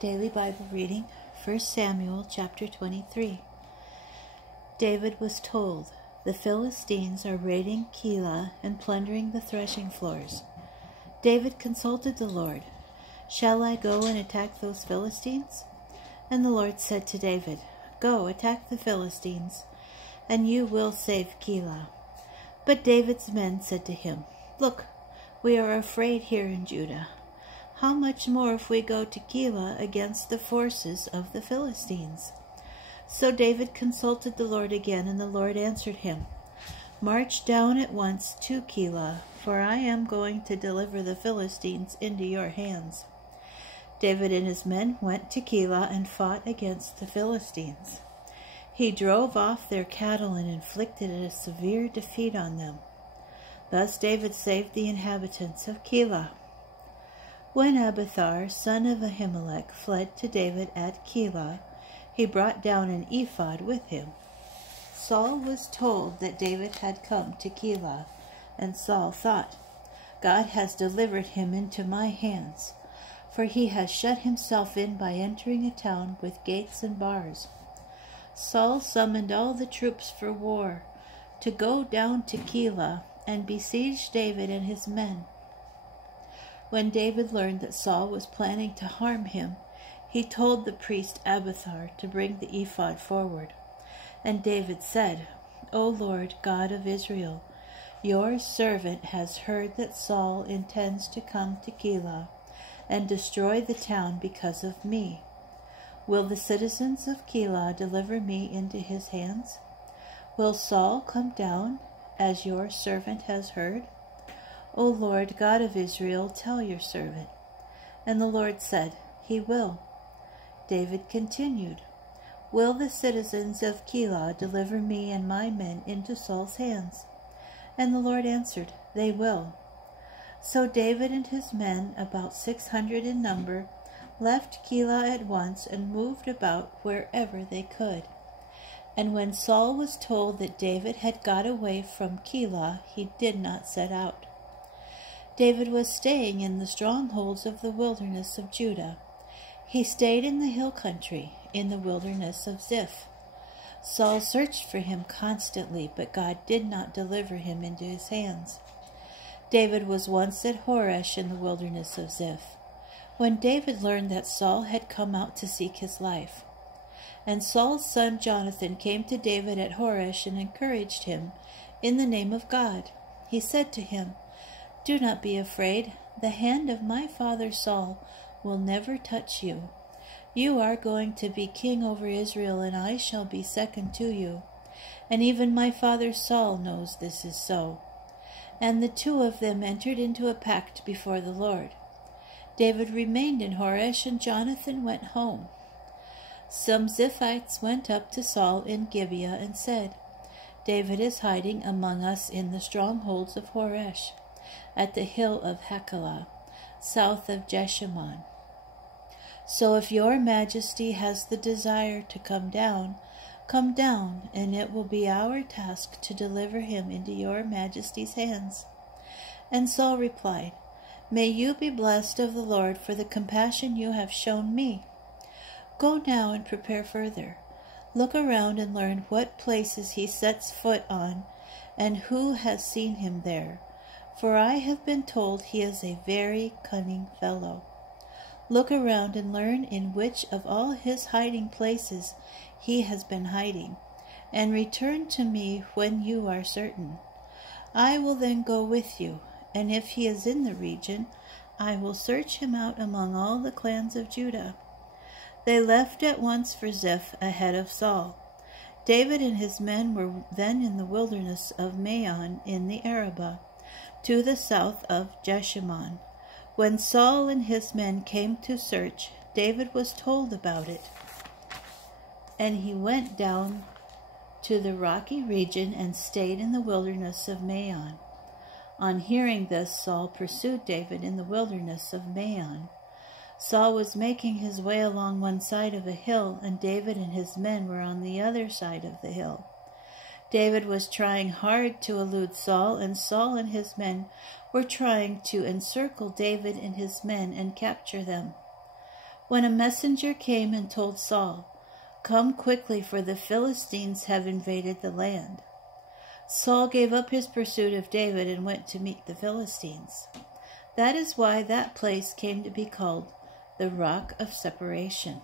Daily Bible reading, 1 Samuel chapter 23. David was told, "The Philistines are raiding Keilah and plundering the threshing floors." David consulted the Lord, "Shall I go and attack those Philistines?" And the Lord said to David, "Go, attack the Philistines, and you will save Keilah." But David's men said to him, "Look, we are afraid here in Judah. How much more if we go to Keilah against the forces of the Philistines?" So David consulted the Lord again, and the Lord answered him, "March down at once to Keilah, for I am going to deliver the Philistines into your hands." David and his men went to Keilah and fought against the Philistines. He drove off their cattle and inflicted a severe defeat on them. Thus David saved the inhabitants of Keilah. When Abiathar, son of Ahimelech, fled to David at Keilah, he brought down an ephod with him. Saul was told that David had come to Keilah, and Saul thought, "God has delivered him into my hands, for he has shut himself in by entering a town with gates and bars." Saul summoned all the troops for war to go down to Keilah and besiege David and his men. When David learned that Saul was planning to harm him, he told the priest Abiathar to bring the ephod forward. And David said, "O Lord, God of Israel, your servant has heard that Saul intends to come to Keilah and destroy the town because of me. Will the citizens of Keilah deliver me into his hands? Will Saul come down, as your servant has heard? O Lord, God of Israel, tell your servant." And the Lord said, "He will." David continued, "Will the citizens of Keilah deliver me and my men into Saul's hands?" And the Lord answered, "They will." So David and his men, about 600 in number, left Keilah at once and moved about wherever they could. And when Saul was told that David had got away from Keilah, he did not set out. David was staying in the strongholds of the wilderness of Judah. He stayed in the hill country, in the wilderness of Ziph. Saul searched for him constantly, but God did not deliver him into his hands. David was once at Horesh in the wilderness of Ziph, when David learned that Saul had come out to seek his life. And Saul's son Jonathan came to David at Horesh and encouraged him in the name of God. He said to him, "Do not be afraid. The hand of my father Saul will never touch you. You are going to be king over Israel, and I shall be second to you. And even my father Saul knows this is so." And the two of them entered into a pact before the Lord. David remained in Horesh, and Jonathan went home. Some Ziphites went up to Saul in Gibeah and said, "David is hiding among us in the strongholds of Horesh, at the hill of Hachilah, south of Jeshimon. So if your majesty has the desire to come down, and it will be our task to deliver him into your majesty's hands." And Saul replied, "May you be blessed of the Lord for the compassion you have shown me. Go now and prepare further. Look around and learn what places he sets foot on, and who has seen him there, for I have been told he is a very cunning fellow. Look around and learn in which of all his hiding places he has been hiding, and return to me when you are certain. I will then go with you, and if he is in the region, I will search him out among all the clans of Judah." They left at once for Ziph ahead of Saul. David and his men were then in the wilderness of Maon in the Arabah, to the south of Jeshimon. When Saul and his men came to search, David was told about it, and he went down to the rocky region and stayed in the wilderness of Maon. On hearing this, Saul pursued David in the wilderness of Maon. Saul was making his way along one side of a hill, and David and his men were on the other side of the hill. David was trying hard to elude Saul, and Saul and his men were trying to encircle David and his men and capture them. when a messenger came and told Saul, "Come quickly, for the Philistines have invaded the land." Saul gave up his pursuit of David and went to meet the Philistines. That is why that place came to be called the Rock of Separation.